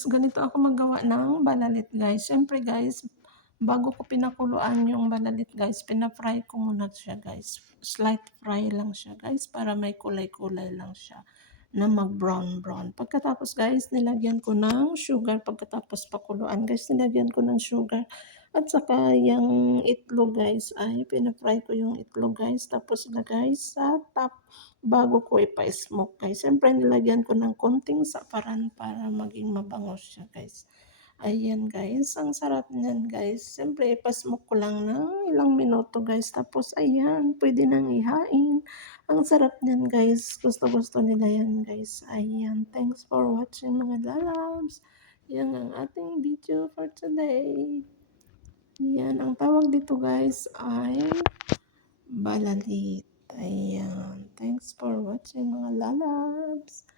loves, ganito ako maggawa ng balalit guys. Siyempre guys, bago ko pinakuluan yung balalit guys, pina-fry ko muna siya guys. Slight fry lang siya guys para may kulay-kulay lang siya na mag-brown-brown. Pagkatapos guys, nilagyan ko ng sugar. Pagkatapos pakuluan guys, nilagyan ko ng sugar. At saka yung itlog guys, ay pina-fry ko yung itlog guys. Tapos ilagay sa top bago ko ipa-smoke guys. Siyempre nilagyan ko ng konting saparan para maging mabango siya guys. Ayan guys, ang sarap niyan guys. Siyempre ipa-smoke ko lang ng ilang minuto guys. Tapos ayan, pwede nang ihain. Ang sarap niyan guys. Gusto-gusto nila yan guys. Ayan, thanks for watching mga lalabs. Yan ang ating video for today. Yan, ang tawag dito guys ay balalit. Ayan. Thanks for watching mga lalabs.